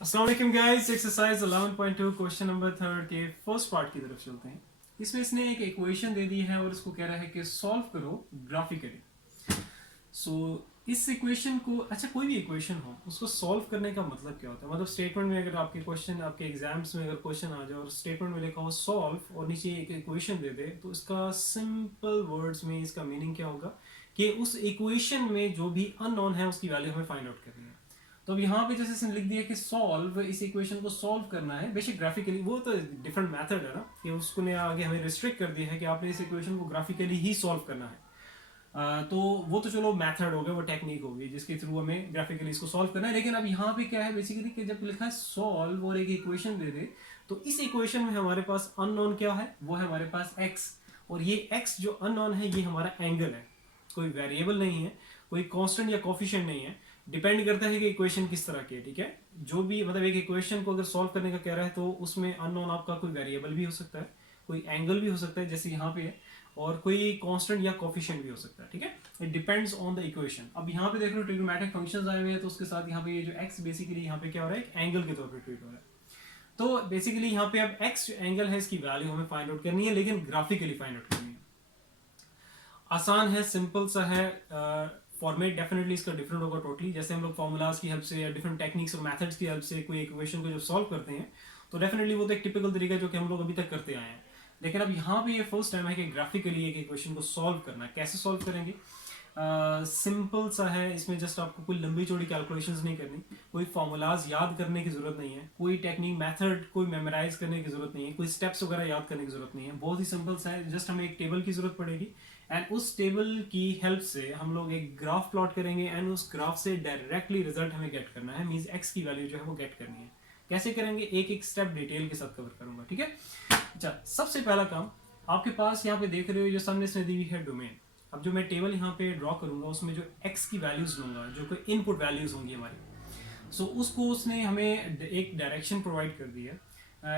अस्सलाम वालेकुम guys, exercise 11.2 question number 3 के फर्स्ट पार्ट की तरफ चलते हैं। इसमें इसने एक इक्वेशन दे दी है और इसको कह रहा है कि सॉल्व करो ग्राफिकली। सो इस इक्वेशन को, अच्छा कोई भी इक्वेशन हो उसको सॉल्व करने का मतलब क्या होता है? मतलब स्टेटमेंट में अगर आपके क्वेश्चन, आपके एग्जाम्स में अगर क्वेश्चन आ जाए और स्टेटमेंट में लिखा हो सॉल्व और नीचे एक इक्वेशन दे दे, तो इसका सिंपल वर्ड्स में इसका मीनिंग क्या होगा कि उस इक्वेशन में जो भी अननोन है उसकी वैल्यू हमें फाइंड आउट करनी है। तो अब यहाँ पे जैसे इसने लिख दिया कि सॉल्व, इस इक्वेशन को सॉल्व करना है। बेशक ग्राफिकली वो तो डिफरेंट मेथड है ना, कि उसको ने आगे हमें रिस्ट्रिक्ट कर दिया है कि आपने इस इक्वेशन को ग्राफिकली ही सॉल्व करना है। तो वो तो चलो मेथड हो गया, वो टेक्निक होगी जिसके थ्रू हमें ग्राफिकली इसको सॉल्व करना है। लेकिन अब यहाँ पे क्या है बेसिकली कि जब लिखा है सॉल्व और एक इक्वेशन दे दे, तो इस इक्वेशन में हमारे पास अननोन क्या है? वो है हमारे पास एक्स। और ये एक्स जो अननोन है ये हमारा एंगल है, कोई वेरिएबल नहीं है, कोई कांस्टेंट या कोफिशिएंट नहीं है। डिपेंड करता है कि इक्वेशन किस तरह की है। ठीक है, जो भी मतलब एक इक्वेशन को अगर सॉल्व करने का कह रहा है तो उसमें अननोन आपका कोई वेरिएबल भी हो सकता है, कोई एंगल भी हो सकता है जैसे यहाँ पे है, और कोई कांस्टेंट या कोफिशिएंट भी हो सकता है। ठीक है, it depends on the equation. अब यहाँ पे देख रहे हो ट्रिग्नोमेट्रिक फंक्शंस आए हुए हैं, तो उसके साथ यहाँ पे ये जो x बेसिकली यहाँ पे क्या हो रहा है, एक एंगल के तौर पे ट्रीट हो रहा है। तो बेसिकली यहाँ पे अब x जो एंगल है इसकी वैल्यू हमें फाइंड आउट करनी है, लेकिन ग्राफिकली फाइंड आउट करनी है। आसान है, सिंपल सा है। फॉर्मेट डेफिनेटली इसका डिफरेंट होगा टोटली। जैसे हम लोग फॉर्मूलाज की हेल्प से या डिफरेंट टेक्निक्स और मेथड्स की हेल्प से कोई इक्वेशन को जब सॉल्व करते हैं, तो डेफिनेटली वो तो एक टिपिकल तरीका है जो कि हम लोग अभी तक करते आए हैं। लेकिन अब यहाँ पे ये फर्स्ट टाइम है कि ग्राफिकली एक इक्वेशन को सॉल्व करना है। कैसे सॉल्व करेंगे? सिंपल सा है, इसमें जस्ट आपको कोई लंबी चौड़ी कैलकुलेशंस नहीं करनी, कोई फॉर्मूलाज याद करने की जरूरत नहीं है, कोई टेक्निक मेथड कोई मेमोराइज करने की जरूरत नहीं है, कोई स्टेप्स वगैरह याद करने की जरूरत नहीं है। बहुत ही सिंपल सा है, जस्ट हमें एक टेबल की जरूरत पड़ेगी एंड उस टेबल की हेल्प से हम लोग एक ग्राफ प्लॉट करेंगे एंड उस ग्राफ से डायरेक्टली रिजल्ट हमें गेट करना है। मींस एक्स की वैल्यू जो है वो गेट करनी है। कैसे करेंगे, एक एक स्टेप डिटेल के साथ कवर करूंगा। ठीक है, अच्छा सबसे पहला काम, आपके पास यहाँ पे देख रहे हो जो सामने से दी हुई है डोमेन। अब जो मैं टेबल यहाँ पे ड्रॉ करूंगा उसमें जो x की वैल्यूज लूंगा, जो कोई इनपुट वैल्यूज होंगी हमारी, सो उसको उसने हमें एक डायरेक्शन प्रोवाइड कर दी है।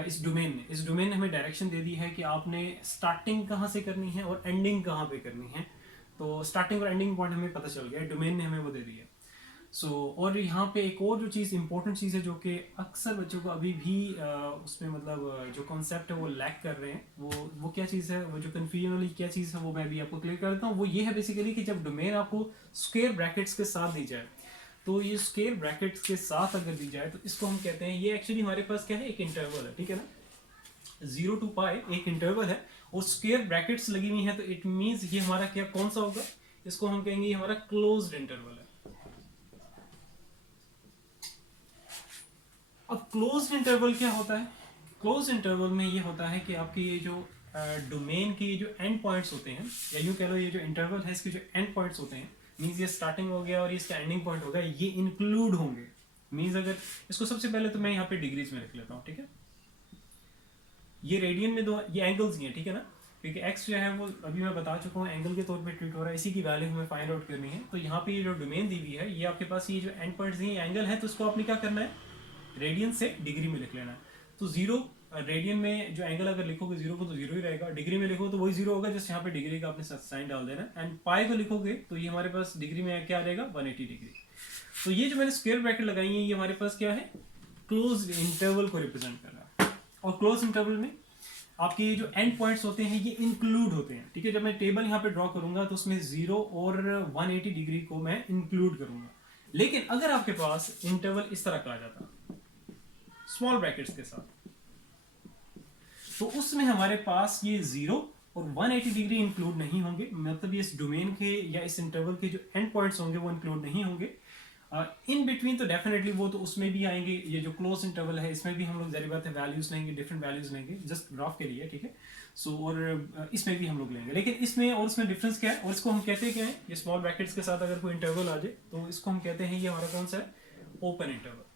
इस डोमेन ने हमें डायरेक्शन दे दी है कि आपने स्टार्टिंग कहाँ से करनी है और एंडिंग कहाँ पे करनी है। तो स्टार्टिंग और एंडिंग पॉइंट हमें पता चल गया, डोमेन ने हमें वो दे दी है। और यहाँ पे एक और जो चीज़ इंपॉर्टेंट चीज़ है जो कि अक्सर बच्चों को अभी भी उसमें मतलब जो कॉन्सेप्ट है वो लैक कर रहे हैं, वो क्या चीज़ है, वो जो कन्फ्यूजन वाली क्या चीज़ है वो मैं भी आपको क्लियर कर देता हूँ। वो ये है बेसिकली कि जब डोमेन आपको स्क्वायर ब्रैकेट्स के साथ दी जाए, तो ये स्क्वायर ब्रैकेट्स के साथ अगर दी जाए तो इसको हम कहते हैं, ये एक्चुअली हमारे पास क्या है, एक इंटरवल है। ठीक है ना, 0 to पाई एक इंटरवल है और स्क्वायर ब्रैकेट्स लगी हुई है, तो इट मीन्स ये हमारा क्या, कौन सा होगा, इसको हम कहेंगे ये हमारा क्लोज्ड इंटरवल है। अब क्लोज्ड इंटरवल क्या होता है? क्लोज्ड इंटरवल में ये होता है कि आपके ये जो डोमेन के जो एंड पॉइंट्स होते हैं, या यूँ कह लो ये जो इंटरवल है इसके जो एंड पॉइंट्स होते हैं, मीन्स ये स्टार्टिंग हो गया और ये इसका एंडिंग पॉइंट हो गया, ये इंक्लूड होंगे। मीन्स अगर इसको सबसे पहले तो मैं यहाँ पे डिग्रीज में लिख लेता हूँ। ठीक है, ये रेडियन में दो, ये एंगल्स ही है। ठीक है ना, क्योंकि एक्स जो है वो अभी मैं बता चुका हूँ एंगल के तौर पे ट्रीट हो रहा है, इसी की वैल्यू हमें फाइंड आउट करनी है। तो यहाँ पे ये जो डोमेन दी हुई है, ये आपके पास ये जो एंड पॉइंट्स हैं एंगल है, तो इसको आपने क्या करना है, रेडियन से डिग्री में लिख लेना है। तो 0 रेडियन में जो एंगल अगर लिखोगे 0 को तो 0 ही रहेगा, डिग्री में लिखोगे तो वही 0 होगा, जस्ट यहाँ पे डिग्री का आपने साइन डाल देना। एंड पाई को लिखोगे तो ये हमारे पास डिग्री में क्या आ जाएगा, 180 डिग्री। तो ये जो मैंने स्क्वायर ब्रैकेट लगाई है ये हमारे पास क्या है, क्लोज इंटरवल को रिप्रेजेंट कर रहा है। और क्लोज इंटरवल में आपके ये जो एंड पॉइंट्स होते हैं ये इंक्लूड होते हैं। ठीक है, जब मैं टेबल यहाँ पे ड्रॉ करूंगा तो उसमें 0 और 180 डिग्री को मैं इंक्लूड करूंगा। लेकिन अगर आपके पास इंटरवल इस तरह का आ जाता स्मॉल ब्रैकेट्स के साथ, तो उसमें हमारे पास ये 0 और 180 डिग्री इंक्लूड नहीं होंगे। मतलब ये इस डोमेन के या इस इंटरवल के जो एंड पॉइंट्स होंगे वो इंक्लूड नहीं होंगे। इन बिटवीन तो डेफिनेटली वो तो उसमें भी आएंगे। ये जो क्लोज इंटरवल है इसमें भी हम लोग जारी बात है वैल्यूज लेंगे, डिफरेंट वैल्यूज लेंगे जस्ट ग्राफ के लिए। ठीक है, और इसमें भी हम लोग लेंगे, लेकिन इसमें और इसमें डिफरेंस क्या है, और इसको हम कहते हैं क्या है, ये स्मॉल ब्रैकेट्स के साथ अगर कोई इंटरवल आ जाए तो इसको हम कहते हैं ये हमारा कौन सा है, open interval.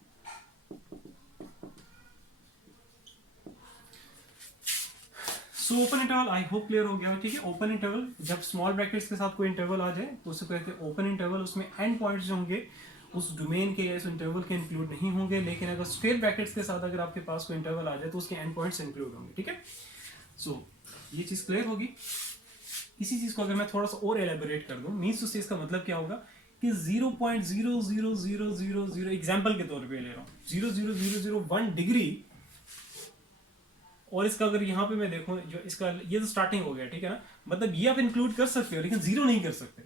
So open interval I hope clear हो गया। ठीक है, ओपन इंटरवल जब स्मॉल ब्रैकेट्स के साथ कोई इंटरवल आ जाए तो उसको कहते हैं ओपन इंटरवल। उसमें एंड पॉइंट्स जो होंगे उस डोमेन के या इस इंटरवल के इंक्लूड नहीं होंगे। लेकिन अगर स्क्वायर ब्रैकेट्स के साथ अगर आपके पास कोई इंटरवल आ जाए तो उसके एंड पॉइंट्स इंक्लूड होंगे। ठीक है, सो ये चीज क्लियर होगी। इसी चीज को अगर मैं थोड़ा सा और एलेबोरेट कर दूं, मीन्स उस चीज का मतलब क्या होगा कि 0.00000 एग्जाम्पल के तौर पे ले रहा हूँ 0.0001 डिग्री, और इसका अगर यहाँ पे मैं देखूँ जो इसका ये तो स्टार्टिंग हो गया, ठीक है ना, मतलब ये आप इंक्लूड कर सकते हो लेकिन जीरो नहीं कर सकते,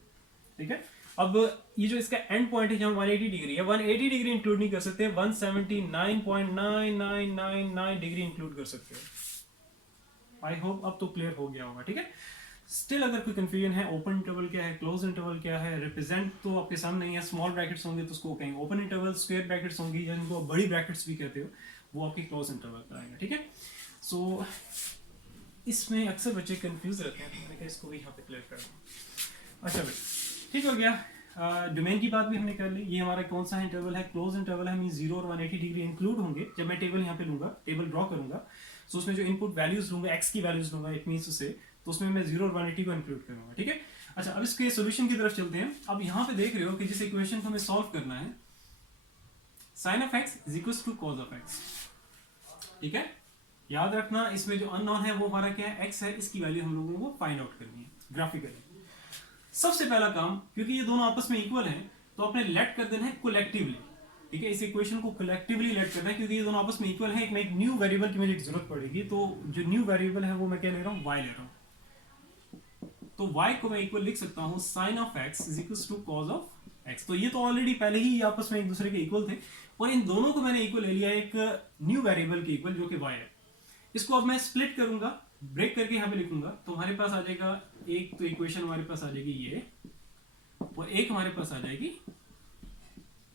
ठीक है। अब ये जो इसका एंड पॉइंट है जहाँ 180 डिग्री है, 180 डिग्री इंक्लूड नहीं कर सकते, 179.9999 डिग्री इंक्लूड कर सकते हो। आई होप अब तो क्लियर हो गया होगा, ठीक है। स्टिल अगर कोई कंफ्यूजन है, ओपन इंटरवल क्या है, क्लोज इंटरवल क्या है, रिप्रेजेंट तो आपके सामने ही है, स्मॉल ब्रैकेट्स होंगे तो उसको कहेंगे ओपन इंटरवल, स्क्वायर ब्रैकेट्स होंगी जिनको बड़ी ब्रैकेट्स भी कहते हो वो आपकी क्लोज इंटरवल कराएंगे, ठीक है। सो इसमें अक्सर बच्चे कंफ्यूज रहते हैं, तो मैंने कहा इसको भी यहाँ पे क्लियर कर दूँ। अच्छा भाई ठीक हो गया। डोमेन की बात भी हमने कर ली। ये हमारा कौन सा इंटरवल है, क्लोज इंटरवल है, मीन 0 और 180 डिग्री इंक्लूड होंगे। जब मैं टेबल यहाँ पे लूंगा, टेबल ड्रॉ करूंगा, तो उसमें जो इनपुट वैल्यूज लूंगा, एक्स की वैल्यूज लूंगा, इट मीन्स उसे, तो उसमें मैं 0 और 180 को इंक्लूड करूंगा, ठीक है। अच्छा अब इसके सोल्यूशन की तरफ चलते हैं। अब यहाँ पे देख रहे हो कि जिस इक्वेशन को हमें सॉल्व करना है, sine of x is equal to cos of x, ठीक है। याद रखना इसमें जो अननोन है वो हमारा क्या है, एक्स है, इसकी वैल्यू हम लोगों को फाइंड आउट करनी है ग्राफिकली। सबसे पहला काम, क्योंकि ये दोनों आपस में इक्वल हैं, तो आपने लेट कर देना है कोलेक्टिवली, ठीक है। इस इक्वेशन को कोलेक्टिवली लेट करना है क्योंकि ये दोनों आपस में इक्वल है। एक न्यू वेरिएबल की मुझे जरूरत पड़ेगी, तो जो न्यू वेरिएबल है वो मैं क्या ले रहा हूँ, वाई ले रहा हूँ। तो y को मैं इक्वल लिख सकता हूँ sine of x is equal to cos of x। तो ये तो ऑलरेडी पहले ही आपस में एक दूसरे के इक्वल थे, और इन दोनों को मैंने इक्वल ले लिया एक न्यू वेरिएबल के इक्वल जो कि y है। इसको अब मैं स्प्लिट करूंगा, ब्रेक करके यहाँ पे लिखूंगा, तो हमारे पास आ जाएगा एक, तो इक्वेशन हमारे पास आ जाएगी ये, और एक हमारे पास आ जाएगी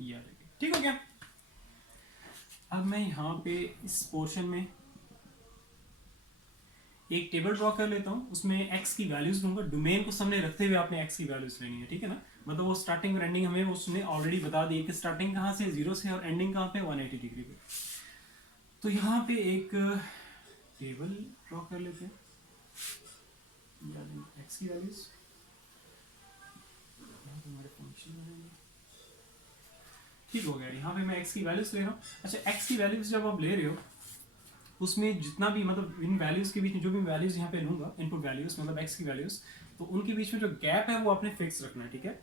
ये आ जाएगी, ठीक हो गया। अब मैं यहाँ पे इस पोर्शन में एक टेबल ड्रॉ कर लेता हूँ, उसमें x की वैल्यूज लूंगा। डोमेन को सामने रखते हुए आपने x की वैल्यूज लेनी है, ठीक है ना। मतलब वो स्टार्टिंग और एंडिंग हमें उसने ऑलरेडी बता दी कि स्टार्टिंग कहाँ से 0 से और एंडिंग कहाँ पे 180 डिग्री पे। तो यहाँ पे एक टेबल ड्रॉ कर लेते हैं, x की वैल्यूज हमारे फंक्शन बनेंगे, ठीक हो गया। यहाँ पे मैं x की वैल्यूज ले रहा हूँ। अच्छा x की वैल्यूज जब आप ले रहे हो, उसमें जितना भी मतलब इन वैल्यूज के बीच में जो भी वैल्यूज यहाँ पे लूंगा, इनपुट वैल्यूज मतलब x की वैल्यूज, तो उनके बीच में जो गैप है वो आपने फिक्स रखना है, ठीक है।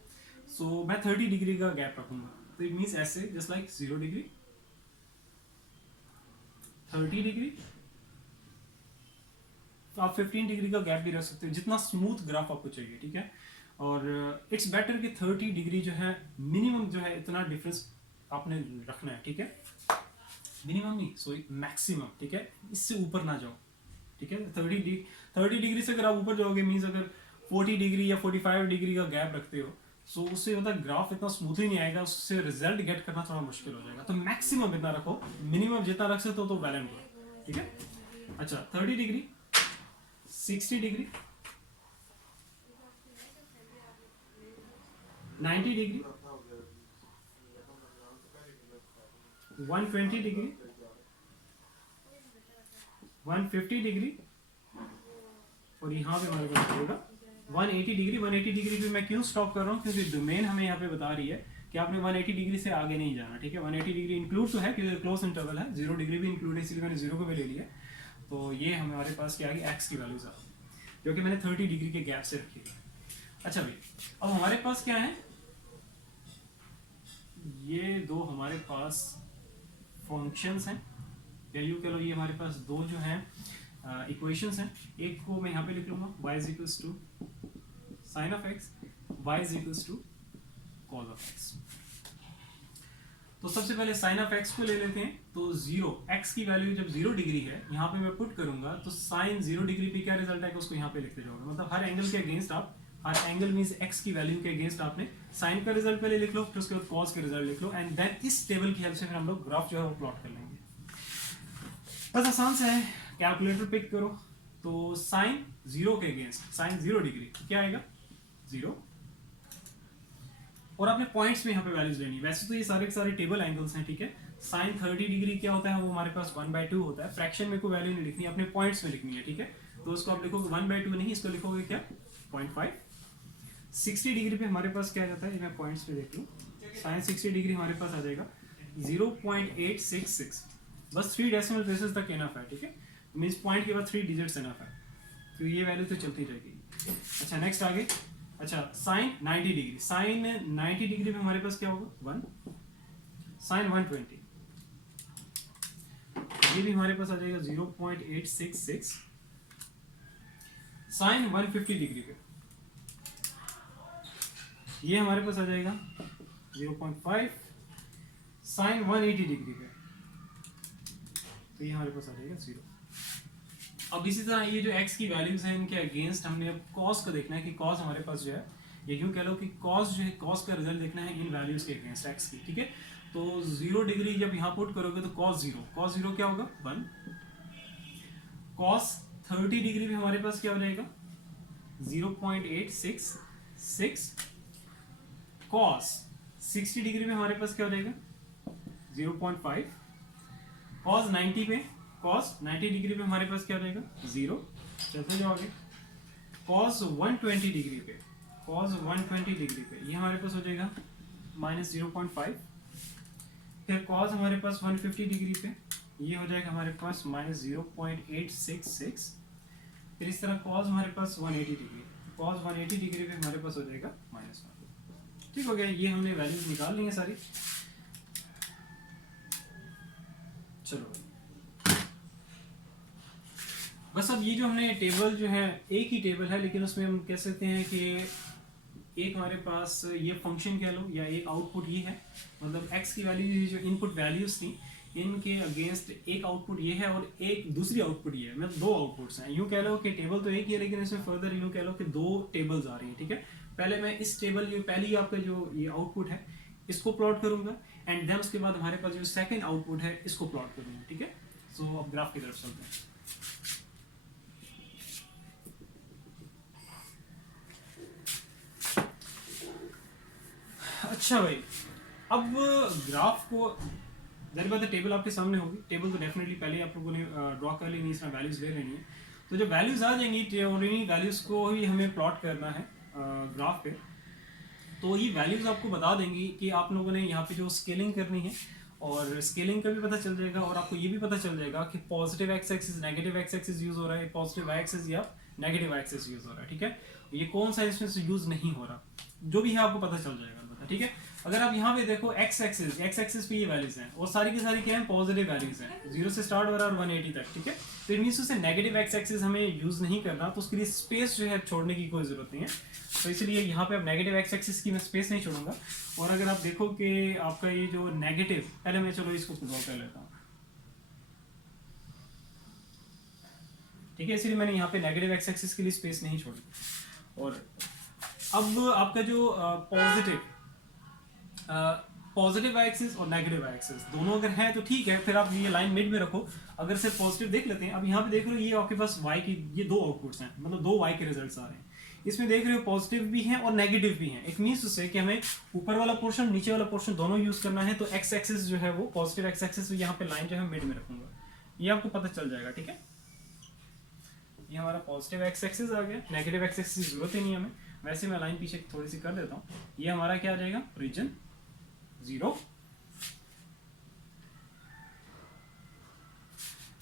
सो मैं 30 डिग्री का गैप रखूंगा, तो इट मींस ऐसे जस्ट लाइक 0 डिग्री, 30 डिग्री, तो आप 15 डिग्री का गैप भी रख सकते हो, जितना स्मूथ ग्राफ आपको चाहिए, ठीक है। और इट्स बेटर कि 30 डिग्री जो है मिनिमम जो है इतना डिफरेंस आपने रखना है, ठीक है। मिनिमम नहीं, सॉरी मैक्सिमम, ठीक है, इससे ऊपर ना जाओ, ठीक है। 30 डिग्री से अगर आप ऊपर जाओगे, मीन्स अगर 40 डिग्री या 45 डिग्री का गैप रखते हो, सो उससे मतलब ग्राफ इतना स्मूथली नहीं आएगा, उससे रिजल्ट गेट करना थोड़ा मुश्किल हो जाएगा। तो मैक्सिमम इतना रखो, मिनिमम जितना रख सकते हो तो वेल एंड गुड, ठीक है। अच्छा 30 degree, 60 degree, 90 degree, 120 degree, 150 degree, और यहाँ पे हमारे पास होगा 180 डिग्री। 180 डिग्री पे मैं क्यों स्टॉप कर रहा हूँ, क्योंकि डोमेन हमें यहाँ पे बता रही है कि आपने 180 डिग्री से आगे नहीं जाना, ठीक है। 180 डिग्री इंक्लूड तो है क्योंकि क्लोज इंटरवल है, 0 डिग्री भी इंक्लूड है, इसलिए मैंने 0 को भी ले लिया। तो ये हमारे पास क्या आ गई, एक्स की वैल्यूज आ गई, जो कि मैंने 30 डिग्री के गैप से रखी है। अच्छा भाई अब हमारे पास क्या है, ये दो हमारे पास फंक्शंस हैं, या यूँ कह लो ये हमारे पास दो जो हैं इक्वेशंस हैं। एक को मैं यहाँ पे लिख लूँगा y is equals to sine of x, y is equals to cos of x। तो सबसे पहले साइन ऑफ x को ले लेते हैं। तो 0 x की वैल्यू जब 0 डिग्री है, यहाँ पे मैं पुट करूंगा, तो साइन 0 डिग्री पे क्या रिजल्ट आएगा उसको यहाँ पे लिखते जाओगे। मतलब हर एंगल के अगेंस्ट आप, हर एंगल मींस x की वैल्यू के अगेंस्ट आपने साइन का रिजल्ट पहले लिख लो, फिर उसके बाद कॉस का रिजल्ट लिख लो, एंड देन इस टेबल की हेल्प से फिर हम लोग ग्राफ जो है वो प्लॉट कर लेंगे। बस आसान से है, कैलकुलेटर पिक करो, तो साइन 0 के अगेंस्ट, साइन 0 डिग्री क्या आएगा 0, और आपने पॉइंट्स में यहाँ पे वैल्यूज लेनी है। वैसे तो ये सारे के सारे टेबल एंगल्स हैं, ठीक है। साइन 30 डिग्री क्या होता है, वो हमारे पास 1/2 होता है। फ्रैक्शन में कोई वैल्यू नहीं लिखनी, अपने पॉइंट्स में लिखनी है, ठीक है। तो उसको आप लिखोगे 1/2 नहीं, इसको लिखोगे क्या 0.5। 60 डिग्री पे हमारे पास क्या जाता है, मैं पॉइंट्स पे देख लूँ, साइन 60 डिग्री हमारे पास आ जाएगा 0.866। बस 3 डेसिमल प्लेसेस तक इनफ है, ठीक है। मीन्स पॉइंट के बाद 3 डिजिट्स इनफ है, तो ये वैल्यू तो चलती रहेगी। अच्छा नेक्स्ट आगे, अच्छा साइन 90 डिग्री, साइन 90 डिग्री में हमारे पास क्या होगा 1, साइन 120 ये भी हमारे पास आ जाएगा 0.866, साइन 150 डिग्री पे ये हमारे पास आ जाएगा 0.5, साइन 180 डिग्री पे तो ये हमारे पास आ जाएगा 0। अब इसी तरह ये जो x की वैल्यूज हैं इनके अगेंस्ट हमने अब cos को देखना है कि cos हमारे पास जो है, ये यूँ कह लो कि cos जो है cos का रिजल्ट देखना है इन वैल्यूज के अगेंस्ट x की, ठीक है। तो 0 डिग्री जब यहाँ पुट करोगे तो cos 0 क्या होगा 1, cos 30 डिग्री में हमारे पास क्या हो जाएगा 0.866, cos 60 डिग्री में हमारे पास क्या हो जाएगा 0.5, cos 90 पे cos 90 डिग्री पे हमारे पास क्या हो जाएगा 0, चलते जाओ आगे, cos 120 डिग्री पे, cos 120 डिग्री पे ये हमारे पास हो जाएगा -0.5, फिर cos हमारे पास 150 डिग्री पे ये हो जाएगा हमारे पास -0.866, फिर इस तरह cos हमारे पास 180 डिग्री, cos 180 डिग्री पे हमारे पास हो जाएगा -1। ठीक हो गया, ये हमने वैल्यूज निकाल ली है सारी। चलो बस अब ये जो हमने टेबल जो है एक ही टेबल है, लेकिन उसमें हम कह सकते हैं कि एक हमारे पास ये फंक्शन कह लो या एक आउटपुट ये है, मतलब x की वैल्यू जो इनपुट वैल्यूज थी इनके अगेंस्ट एक आउटपुट ये है और एक दूसरी आउटपुट ये है, मतलब दो आउटपुट्स हैं। यूँ कह लो कि टेबल तो एक ही है लेकिन इसमें फर्दर यूँ कह लो कि दो टेबल्स आ रही हैं, ठीक है। पहले मैं इस टेबल जो पहली आपका जो ये आउटपुट है इसको प्लॉट करूंगा एंड देन उसके बाद हमारे पास जो सेकेंड आउटपुट है इसको प्लॉट करूंगा, ठीक है। सो अब ग्राफ की तरफ चलते हैं। अच्छा भाई, अब ग्राफ को जाहिर बात है टेबल आपके सामने होगी, टेबल तो डेफिनेटली पहले आप लोगों ने ड्रॉ कर लेनी है, इसमें वैल्यूज ले लेनी है। तो जो वैल्यूज आ जाएंगी और इन्हीं वैल्यूज को ही हमें प्लॉट करना है ग्राफ पे। तो ये वैल्यूज आपको बता देंगी कि आप लोगों ने यहाँ पे जो स्केलिंग करनी है और स्केलिंग का भी पता चल जाएगा और आपको ये भी पता चल जाएगा कि positive x axis negative x axis use हो रहा है, पॉजिटिव वाई एक्सिस या नेगेटिव एक्सिस यूज हो रहा है, ठीक है। ये कौन सा इसमें से यूज नहीं हो रहा, जो भी है आपको पता चल जाएगा, ठीक है। अगर आप यहाँ पे देखो एक्स एक्सिस पे ये वैल्यूज हैं और सारी की सारी क्या है पॉजिटिव वैल्यूज हैं, 0 से स्टार्ट हो रहा है और 180 तक, ठीक है। तो मीन्स उसे नेगेटिव एक्स एक्सिस हमें यूज नहीं करना, तो उसके लिए स्पेस जो है छोड़ने की कोई जरूरत नहीं है। तो इसलिए यहाँ पे अब नेगेटिव एक्स एक्सिस की मैं स्पेस नहीं छोड़ूंगा। और अगर आप देखो कि आपका ये जो नेगेटिव, पहले मैं चलो इसको ड्रॉ कर लेता हूँ, ठीक है। इसलिए मैंने यहाँ पे नेगेटिव एक्स एक्सिस के लिए स्पेस नहीं छोड़ी। और अब आपका जो पॉजिटिव वाई एक्सिस और नेगेटिव वाई एक्सिस दोनों अगर है तो ठीक है, फिर आप ये लाइन मिड में रखो। अगर सिर्फ पॉजिटिव देख लेते हैं, अब यहाँ पे देख रहे हो ये आपके पास वाई की ये दो आउटपुट्स हैं, मतलब दो वाई के रिजल्ट्स आ रहे हैं। इसमें देख रहे हो पॉजिटिव भी हैं और नेगेटिव भी हैं। एक मीन्स उससे कि हमें ऊपर वाला पोर्शन नीचे वाला पोर्शन दोनों यूज करना है। तो एक्स एक्सिस जो है वो पॉजिटिव एक्स एक्सिस यहाँ पे लाइन जो है मिड में रखूंगा, ये आपको पता चल जाएगा, ठीक है। ये हमारा पॉजिटिव एक्स एक्सिस आ गया, नेगेटिव एक्स एक्सिस की जरूरत ही नहीं है हमें। वैसे मैं लाइन पीछे थोड़ी सी कर देता हूँ। ये हमारा क्या आ जाएगा रीजन 0।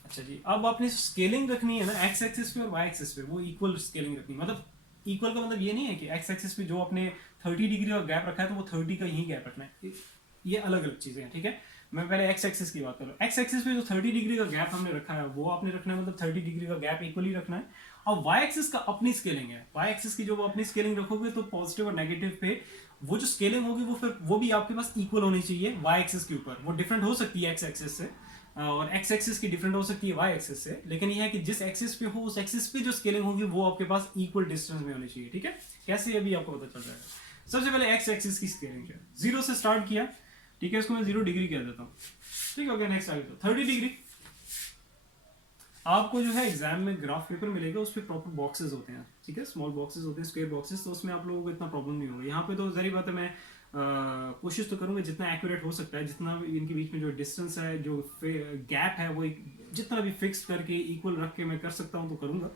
अच्छा जी, अब आपने स्केलिंग रखनी है ना एक्स एक्सिस पे और वाई एक्सिस पे, वो इक्वल स्केलिंग रखनी है। मतलब इक्वल का मतलब ये नहीं है कि एक्स एक्सिस पे जो आपने 30 डिग्री का गैप रखा है तो वो 30 का ही गैप रखना है, ये अलग अलग चीजें हैं, ठीक है। मैं पहले एक्स एक्सिस की बात करूँ। एक्स एक्सिस पे जो 30 डिग्री का गैप हमने रखा है वो आपने रखना है, मतलब 30 डिग्री का गैप इक्वली रखना है। अब वाई एक्सिस का अपनी स्केलिंग है, वाई एक्सिस की जो अपनी स्केलिंग रखोगे तो पॉजिटिव और नेगेटिव पे वो जो स्केलिंग होगी वो फिर वो भी आपके पास इक्वल होनी चाहिए वाई एक्सिस के ऊपर। वो डिफरेंट हो सकती है एक्स एक्सिस से और एक्स एक्सिस की डिफरेंट हो सकती है वाई एक्सिस से, लेकिन ये है कि जिस एक्सिस पे हो उस एक्सिस पे जो स्केलिंग होगी वो आपके पास इक्वल डिस्टेंस में होनी चाहिए, ठीक है। कैसे अभी आपको पता चल जाएगा। सबसे पहले एक्स एक्सिस की स्केलिंग है, 0 से स्टार्ट किया, ठीक है। इसको मैं 0 डिग्री कह देता हूँ, ठीक है। नेक्स्ट आगे तो 30 डिग्री। आपको जो है एग्जाम में ग्राफ पेपर मिलेगा, उस पर प्रॉपर बॉक्सेस होते हैं, ठीक है। स्मॉल बॉक्सेस होते हैं, स्क्वायर बॉक्सेस, तो उसमें आप लोगों को इतना प्रॉब्लम नहीं होगा। यहाँ पे तो जरी बात है, मैं कोशिश तो करूंगा जितना एक्यूरेट हो सकता है, जितना इनके बीच में जो डिस्टेंस है, जो गैप है, वो जितना भी फिक्स करके इक्वल रख के मैं कर सकता हूँ तो करूँगा,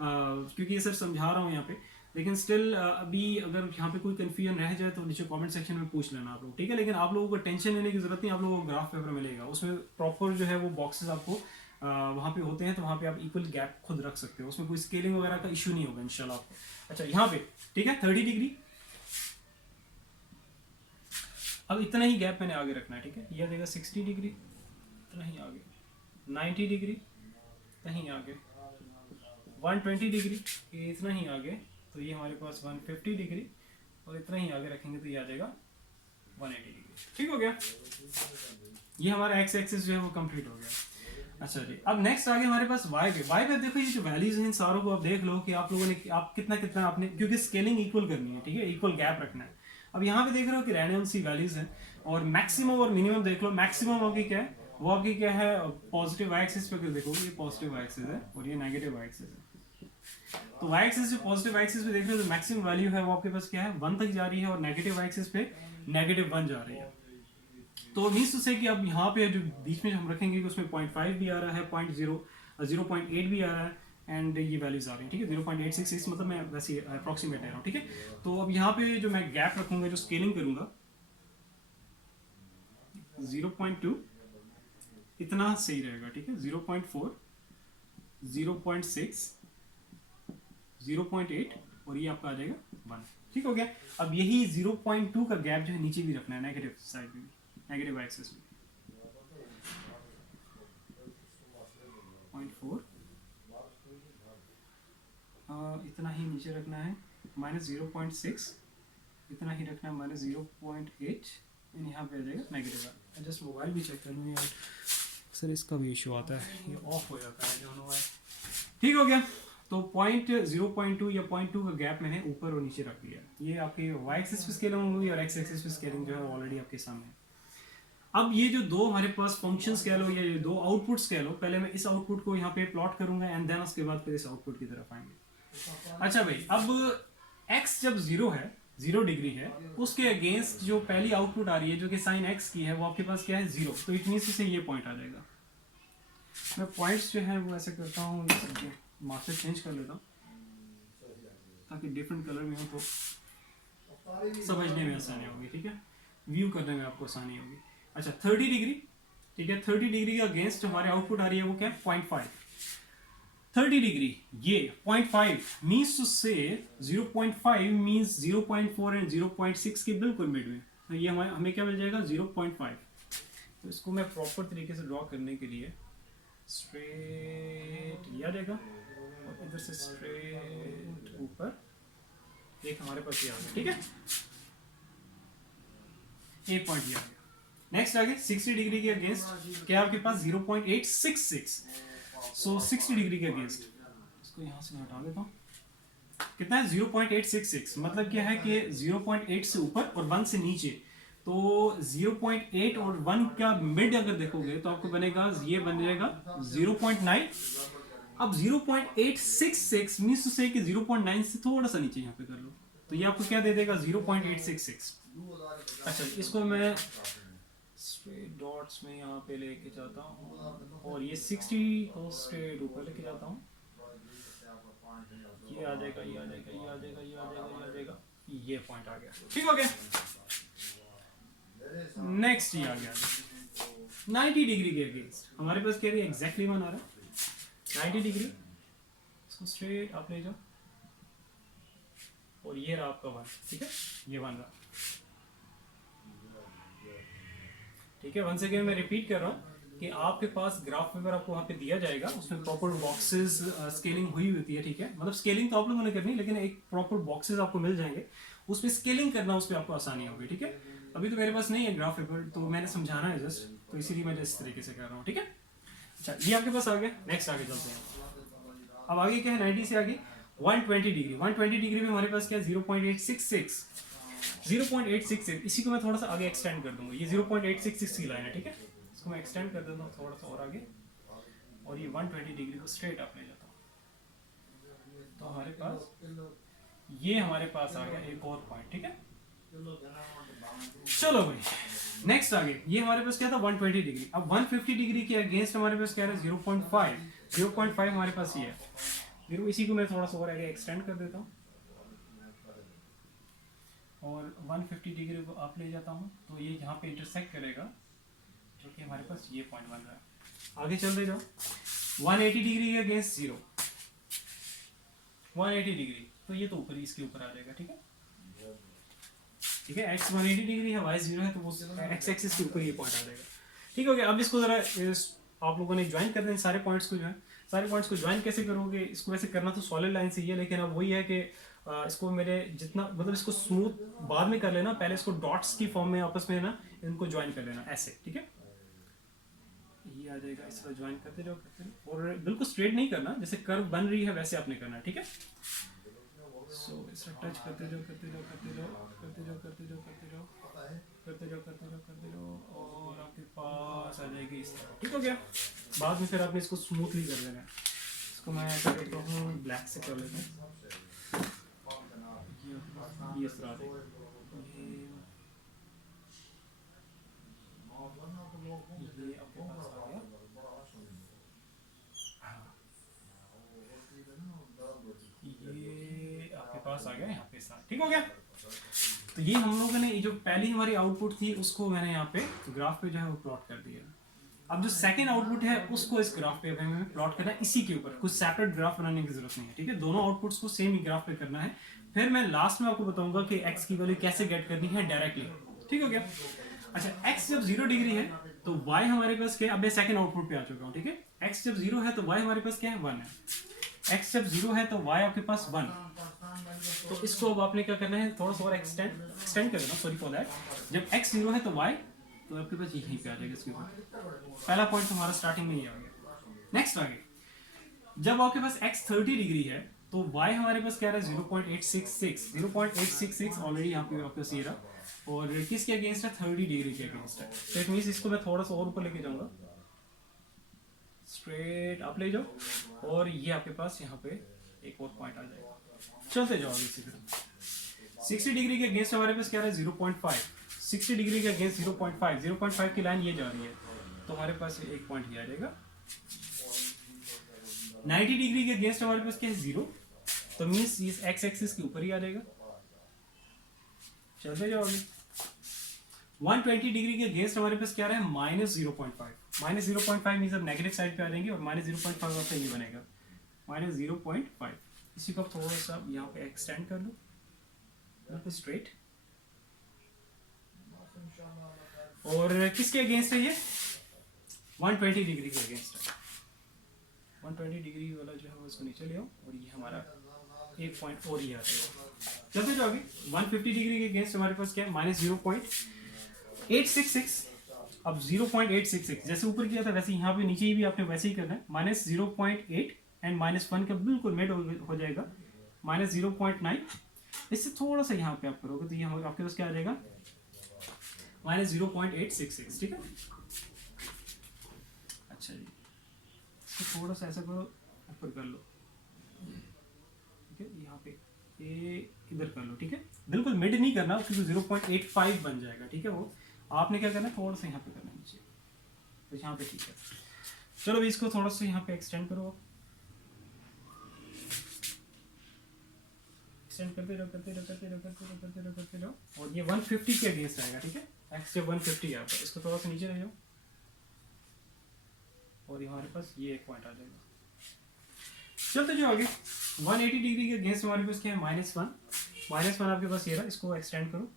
क्योंकि ये सर समझा रहा हूँ यहाँ पे। लेकिन स्टिल अभी अगर यहाँ पे कोई कन्फ्यूजन रह जाए तो नीचे कमेंट सेक्शन में पूछ लेना आप लोग, ठीक है। लेकिन आप लोगों को टेंशन लेने की जरूरत नहीं, आप लोगों को ग्राफ पेपर मिलेगा, उसमें प्रॉपर जो है वो बॉक्सेस आपको वहाँ पे होते हैं, तो वहाँ पे आप इक्वल गैप खुद रख सकते हो, उसमें कोई स्केलिंग वगैरह का इशू नहीं होगा इंशाल्लाह आपको। अच्छा यहाँ पे ठीक है 30 डिग्री, अब इतना ही गैप मैंने आगे रखना है, ठीक है। यह देगा 60 डिग्री, इतना ही आगे, 90 डिग्री कहीं आगे, 120 डिग्री ये इतना ही आगे, तो ये हमारे पास 150 डिग्री, और इतना ही आगे रखेंगे तो ये आ जाएगा 180 डिग्री। ठीक हो गया, ये हमारा एक्स एक्सिस जो है वो कंप्लीट हो गया। अच्छा जी, अब नेक्स्ट आगे हमारे पास वाई पे। वाई पे देखो ये जो वैल्यूज हैं इन सारों को आप देख लो कि आप लोगों ने आप कितना कितना आपने, क्योंकि स्केलिंग इक्वल करनी है, ठीक है, इक्वल गैप रखना है। अब यहाँ पे देख रहे हो कि रैंडम सी वैल्यूज हैं, और मैक्सिमम और मिनिमम देख लो। मैक्सिमम आपकी क्या है, वो आपकी क्या है, पॉजिटिव वाई एक्सिस पे अगर देखो ये पॉजिटिव वाई एक्सिस है और ये नेगेटिव वाई एक्सिस है। तो वाई एक्सिस जो पॉजिटिव वाई एक्सिस पे देख रहे हो तो मैक्सिमम वैल्यू है वो आपके पास क्या है 1 तक जा रही है, और नेगेटिव वाई एक्सिस पे -1 जा रही है। तो मीन्स टू से कि अब यहाँ पे जो बीच में हम रखेंगे कि उसमें 0.5 भी आ रहा है, 0.8 भी आ रहा है, एंड ये वैल्यूज आ रही है, ठीक है। 0.866 मतलब मैं वैसे अप्रॉक्सीमेट ले रहा हूँ, ठीक है। तो अब यहाँ पे जो मैं गैप रखूंगा, जो स्केलिंग करूंगा 0.2 इतना सही रहेगा, ठीक है। 0.4, 0.6, 0.8 और ये आपका आ जाएगा 1। ठीक हो गया। अब यही 0.2 का गैप जो है नीचे भी रखना है, नेगेटिव साइड में भी, नेगेटिव एक्सिस में 0.4 इतना ही नीचे रखना है, -0.6 इतना ही रखना है, -0.8 यहाँ पे आ जाएगा नेगेटिव। जस्ट मोबाइल भी चेक कर लूँ यार, सर इसका भी इशू आता है, ये ऑफ हो जाता है दोनों वाई। ठीक हो गया। तो 0.2 या 0.2 का गैप मैंने ऊपर और नीचे रख दिया। ये आपकी वाई एक्सिस पे स्केलिंग होगी और एक्स एक्सिस पे स्केलिंग जो है ऑलरेडी आपके सामने है। अब ये जो दो हमारे पास फंक्शंस कह लो या ये दो आउटपुट्स कह लो, पहले मैं इस आउटपुट को यहाँ पे प्लॉट करूंगा एंड देन उसके बाद फिर इस आउटपुट की तरफ आएंगे। अच्छा भाई, अब x जब 0 है, 0 डिग्री है, उसके अगेंस्ट जो पहली आउटपुट आ रही है जो कि साइन x की है, वो आपके पास क्या है 0, तो इट मींस से ये पॉइंट आ जाएगा। मैं पॉइंट्स जो है वो ऐसे करता हूँ, मास्टर चेंज कर लेता हूँ ताकि डिफरेंट कलर में हो तो समझने में आसानी होगी, ठीक है, व्यू करने में आपको आसानी होगी। अच्छा 30 डिग्री, ठीक है, 30 डिग्री का अगेंस्ट हमारे आउटपुट आ रही है वो क्या है 0.5। 30 डिग्री ये 0.5 मीन्स टू से 0.5 मीन्स 0.4 एंड 0.6 के बिल्कुल मिड में, तो ये हमें क्या मिल जाएगा 0.5। तो इसको मैं प्रॉपर तरीके से ड्रॉ करने के लिए स्ट्रेट ये आ जाएगा और इधर से स्ट्रेट ऊपर एक हमारे पास ये आ गया, ठीक है, एक पॉइंट ये आ गया। नेक्स्ट आगे 60 डिग्री के अगेंस्ट क्या आपके पास 0.866, सो 60 डिग्री के अगेंस्ट इसको यहाँ से हटा देता हूँ, कितना है 0.866, मतलब क्या है कि 0.8 से ऊपर और 1 से नीचे, तो 0.8 और 1 का मिड अगर देखोगे तो आपको बनेगा, ये बन जाएगा 0.9। अब 0.866 मीन्स टू से कि 0.9 से थोड़ा सा नीचे यहाँ पे कर लो, तो ये आपको क्या दे देगा 0.866। अच्छा इसको मैं स्ट्रेट डॉट्स में यहाँ पे लेके जाता हूँ और ये 60 को स्ट्रेट ऊपर लेके जाता हूँ, ये आ जाएगा, ये आ जाएगा, ये आ जाएगा, ये आ जाएगा, ये आ जाएगा, ये पॉइंट आ गया। ठीक हो गया। नेक्स्ट ये आ गया 90 डिग्री के अगेंस्ट हमारे पास क्या है एग्जैक्टली 1 आ रहा है 90 डिग्री, इसको स्ट्रेट आप ले जाओ और ये रहा आपका 1, ठीक है, ये 1 रहा, ठीक है। वंस अगेन मैं रिपीट कर रहा हूँ कि आपके पास ग्राफ पेपर आपको वहाँ पे दिया जाएगा, उसमें प्रॉपर बॉक्सेस स्केलिंग हुई होती है, ठीक है, मतलब स्केलिंग तो आप लोगों ने करनी, लेकिन एक प्रॉपर बॉक्सेस आपको मिल जाएंगे, उस पर स्केलिंग करना, उस पर आपको आसानी होगी, ठीक है। अभी तो मेरे पास नहीं है ग्राफ पेपर, तो मैंने समझाना है जस्ट, तो इसीलिए मैं इस तरीके से कर रहा हूँ, ठीक है। अच्छा ये आपके पास आ गया, नेक्स्ट आगे चलते हैं। अब आगे क्या है 90 से आगे 120 डिग्री, 120 डिग्री में हमारे पास क्या है 0.866, 0.866, इसी को मैं थोड़ा सा आगे एक्सटेंड कर दूंगा, ये 0.866 की लाइन है, ठीक है, इसको मैं एक्सटेंड कर देता हूँ थोड़ा सा और आगे, और ये 120 डिग्री को स्ट्रेट अप ले जाता हूँ, तो हमारे पास ये हमारे पास आ गया एक और पॉइंट, ठीक है। चलो भाई नेक्स्ट आगे ये हमारे पास क्या था 120 डिग्री, अब 150 डिग्री के अगेंस्ट हमारे पास क्या है 0.5 हमारे पास ये है, फिर इसी को मैं थोड़ा सा और आगे एक्सटेंड कर देता हूँ और 150 डिग्री को आप ले जाता हूँ, तो ये यहाँ पे इंटरसेक्ट करेगा, जो कि हमारे पास ये पॉइंट बन रहा है। आगे चलते जाओ 180 डिग्री के अगेंस्ट 0, 180 डिग्री, तो ये तो ऊपर ही इसके ऊपर आ जाएगा। ठीक है, ठीक है, x 180 डिग्री है, y 0 है, तो वो x एक्सिस के ऊपर ये पॉइंट आ जाएगा। ठीक हो गया। अब इसको जरा आप लोगों ने ज्वाइन कर दें सारे पॉइंट्स को, जो है सारे पॉइंट्स को ज्वाइन कैसे करोगे, इसको वैसे करना तो सॉलिड लाइन से ही है, लेकिन अब वही है कि इसको मेरे जितना मतलब इसको स्मूथ बाद में कर लेना, पहले इसको डॉट्स की फॉर्म में आपस में ना इनको ज्वाइन कर लेना ऐसे। ठीक है, ये आ जाएगा, इसको ज्वाइन करते जाओ और बिल्कुल स्ट्रेट नहीं करना, जैसे कर्व बन रही है वैसे आपने करना। ठीक है, सो इसे टच करते जाओ करते जाओ करते जाओ करते जाओ करते जाओ करते जाओ करते जाओ करते जाओ करते जाओ और आपके पास आ जाएगी इस तरह। ठीक हो गया। बाद में फिर आपने इसको स्मूथली कर देना है। इसको मैं ऐसा करता हूँ, ब्लैक से कर लेता हूँ, ये इस तरह आ जाएगा। ये आपके पास आ गया, ये आपके पास आ गया यहाँ पे साथ। ठीक हो गया। तो ये हम लोगों ने जो पहली हमारी आउटपुट थी उसको मैंने यहाँ पे ग्राफ पे जो है वो प्लॉट कर दिया। अब जो सेकंड आउटपुट है उसको इस ग्राफ पे हमें प्लॉट करना है, इसी के ऊपर कुछ सेपरेट ग्राफ बनाने की जरूरत नहीं है। ठीक है, दोनों आउटपुट्स को सेम ही ग्राफ पे करना है। फिर मैं लास्ट में आपको बताऊंगा कि x की वैल्यू कैसे गेट करनी है डायरेक्टली। ठीक हो गया। अच्छा, x जब 0 डिग्री है तो y हमारे पास क्या है, अब मैं सेकंड आउटपुट पे आ चुका हूँ। ठीक है, x जब 0 है तो y हमारे पास क्या है, 1 है। x जब 0 है तो y आपके पास 1। तो इसको अब आपने क्या करना है, थोड़ा सा और एक्सटेंड कर देना, सॉरी फॉर दैट। जब x 0 है तो y तो आपके पास यहीं पे आ जाएगा इसके ऊपर। पहला पॉइंट तो हमारा स्टार्टिंग में ही आ गया। नेक्स्ट आगे, जब आपके पास x 30 डिग्री है तो y हमारे पास क्या रहा है, 0.866। 0.866 ऑलरेडी यहाँ पे आपके पास ये रहा, और किसके अगेंस्ट है, 30 डिग्री के अगेंस्ट है। तो इट मींस इसको मैं थोड़ा सा और ऊपर लेके जाऊंगा, स्ट्रेट आप ले जाओ, और ये आपके पास यहाँ पे एक और पॉइंट आ जाएगा। चलते जाओ इसी तरह। 60 डिग्री के अगेंस्ट हमारे पास क्या रहा है, 0.5। 60 डिग्री के अगेंस्ट 0.5, 0.5 की लाइन ये जा रही है, तो हमारे पास एक पॉइंट ये आ जाएगा। 90 डिग्री के अगेंस्ट हमारे पास क्या है, 0, तो मींस इस x एक्सिस के ऊपर ही आ जाएगा। चलते जाओ अभी। 120 डिग्री के अगेंस्ट हमारे पास क्या रहा है, -0.5। -0.5 मींस अब नेगेटिव साइड पे आ जाएंगे, और -0.5 आपका ये बनेगा -0.5। इसी को थोड़ा सा यहाँ पे एक्सटेंड कर लो, बिल्कुल स्ट्रेट। और किसके अगेंस्ट है ये, 120 डिग्री के अगेंस्ट है। 120 डिग्री वाला जो है उसको नीचे ले आओ, और ये हमारा एक पॉइंट और ही आ जाएगा। चलते जाओ आगे। 150 डिग्री के अगेंस्ट हमारे पास क्या है, -0.866। अब 0.866 जैसे ऊपर किया था वैसे यहाँ पे नीचे ही भी आपने वैसे ही करना है। -0.8 एंड -1 का बिल्कुल मिड हो जाएगा, -0.9। इससे थोड़ा सा यहाँ पे आप करोगे तो ये आपके पास क्या आ जाएगा, -0.866। ठीक है, अच्छा जी, इसको थोड़ा सा ऐसा करो, ऊपर कर लो। ठीक है, यहाँ पे ये इधर कर लो। ठीक है, बिल्कुल मिड नहीं करना क्योंकि 0.85 बन जाएगा। ठीक है, वो आपने क्या करना है, थोड़ा सा यहाँ पे करना नीचे, तो यहाँ पे ठीक है। चलो अभी इसको थोड़ा सा यहाँ पे एक्सटेंड करो, एक्सटेंड करते जाओ करते जाओ करते जाओ करते जाओ करते जाओ करते जाओ, और ये 150 के अगेंस्ट आएगा। ठीक है, x जब 150 है, इसको थोड़ा सा नीचे ले जाओ, और हमारे पास ये एक पॉइंट आ जाएगा। चलते जाओ आगे। 180 डिग्री के अगेंस्ट हमारे पास क्या है, -1। -1 आपके पास ये रहा, इसको एक्सटेंड करो,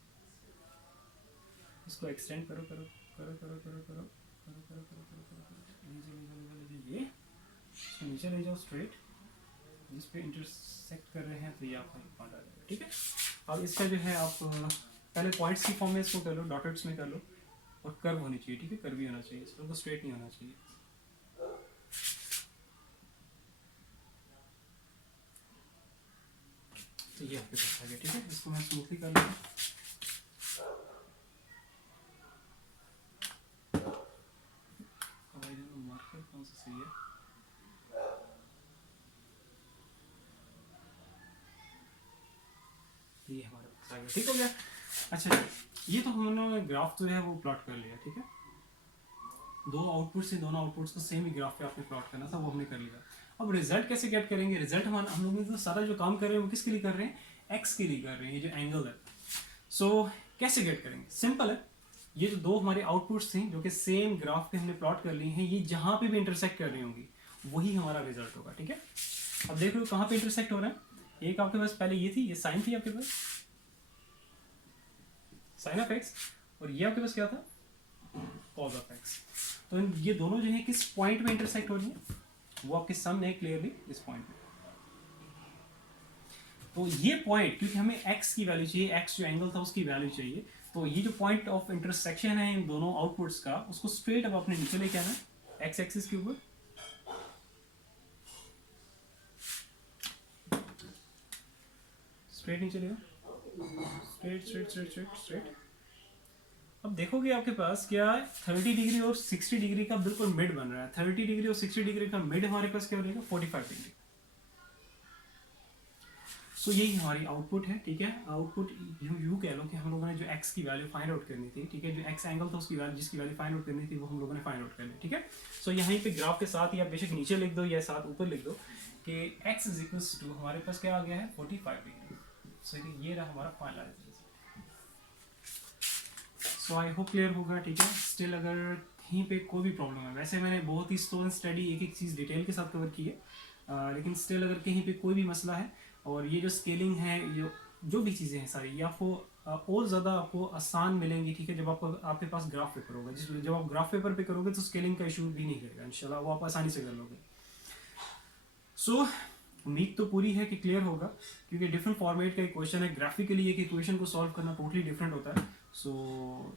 इसको एक्सटेंड करो करो करो करो करो करो करो करो करो करो करो, ये इसको नीचे ले जाओ स्ट्रेट, जिस पे इंटरसेक्ट कर रहे हैं तो ये आपका पॉइंट आ जाएगा। ठीक है, अब इसका जो है आप पहले पॉइंट्स की फॉर्म में इसको कर लो, डॉटेड्स में कर लो, और कर्व होनी चाहिए। ठीक है, कर्व भी होना चाहिए, इसको स्ट्रेट नहीं होना चाहिए। तो ये आपके पास आ गया। ठीक है, इसको मैं स्मूथली कर लूँगा। मार्कर कौन सा सही है, ये हमारे पास आ गया। ठीक हो गया। अच्छा, ये तो हमने ग्राफ जो है वो प्लॉट कर लिया। ठीक है, दो आउटपुट से दोनों आउटपुट्स को सेम ही ग्राफ पे आपने प्लॉट करना था, वो हमने कर लिया। अब रिजल्ट कैसे गेट करेंगे, रिजल्ट हम लोग तो सारा जो काम कर रहे हैं वो किसके लिए कर रहे हैं, एक्स के लिए कर रहे हैं, ये जो एंगल है। सो कैसे गेट करेंगे, सिंपल है। ये जो दो हमारे आउटपुट्स थे जो कि सेम ग्राफ पे हमने प्लॉट कर लिए हैं, ये जहाँ पे भी इंटरसेक्ट कर रही होंगी वही हमारा रिजल्ट होगा, ठीक है। अब देख लो कहाँ पे इंटरसेक्ट हो रहा है। एक आपके पास पहले ये थी, ये साइन थी आपके पास, साइन ऑफ एक्स, और ये आपके पास क्या था, कॉज ऑफ एक्स। तो ये दोनों जो है किस पॉइंट में इंटरसेक्ट हो रही है, वो आपके सामने है क्लियरली इस पॉइंट में। तो ये पॉइंट, क्योंकि हमें x की वैल्यू चाहिए, x जो एंगल था उसकी वैल्यू चाहिए, तो ये जो पॉइंट ऑफ इंटरसेक्शन है इन दोनों आउटपुट्स का, उसको स्ट्रेट अब अपने नीचे लेके आना है x एक्सिस के ऊपर। स्ट्रेट नीचे लेगा, straight straight straight straight straight. अब देखोगे आपके पास क्या है, 30 डिग्री और 60 डिग्री का बिल्कुल मिड बन रहा है। 30 डिग्री और 60 डिग्री का मिड हमारे पास क्या हो जाएगा, 45 डिग्री। सो यही हमारी आउटपुट है, ठीक है। आउटपुट यू कह लो कि हम लोगों ने जो x की वैल्यू फाइंड आउट करनी थी, ठीक है, जो x एंगल था उसकी वैल्यू, जिसकी वैल्यू फाइंड आउट करनी थी, वो हम लोगों ने फाइंड आउट कर ली, ठीक है। सो यहाँ पे ग्राफ के साथ या बेशक नीचे लिख दो या साथ ऊपर लिख दो कि x इज इक्वल्स टू हमारे पास क्या आ गया है, 45 डिग्री। सो ये रहा हमारा final answer. So I hope clear होगा, ठीक है। स्टिल अगर कहीं पे कोई भी प्रॉब्लम है, वैसे मैंने बहुत ही स्लो एंड स्टडी एक एक चीज़ डिटेल के साथ कवर की है, लेकिन स्टिल अगर कहीं पे कोई भी मसला है, और ये जो स्केलिंग है, ये जो भी चीज़ें हैं सारी, ये आपको और ज़्यादा आपको आसान मिलेंगी, ठीक है, जब आपको आपके पास ग्राफ पेपर होगा। जब आप ग्राफ पेपर पे करोगे तो स्केलिंग का इशू भी नहीं रहेगा, इंशाल्लाह वो आप आसानी से कर लोगे। सो उम्मीद तो पूरी है कि क्लियर होगा, क्योंकि डिफरेंट फॉर्मेट का एक क्वेश्चन है, ग्राफिकली एक इक्वेशन को सॉल्व करना टोटली डिफरेंट होता है। सो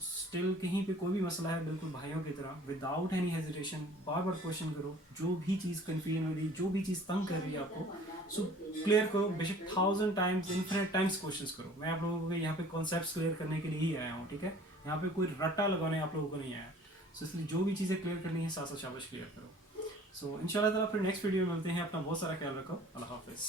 स्टिल कहीं पे कोई भी मसला है, बिल्कुल भाइयों की तरह विदाउट एनी हेजिटेशन बार बार क्वेश्चन करो। जो भी चीज़ कन्फ्यूजन हो रही है, जो भी चीज़ तंग कर रही है आपको, सो क्लियर करो, बेशक 1000 टाइम्स, इन्फिनिट टाइम्स क्वेश्चंस करो। मैं आप लोगों को यहाँ पे कॉन्सेप्ट्स क्लियर करने के लिए ही आया हूँ, ठीक है। यहाँ पे कोई रट्टा लगाने आप लोगों को नहीं आया। सो इसलिए जो भी चीज़ें क्लियर करनी है, साथ साथ शाबाश क्लियर करो। सो इंशाल्लाह ताला फिर नेक्स्ट वीडियो में मिलते हैं। अपना बहुत सारा ख्याल रखो। अल्लाह हाफिज़।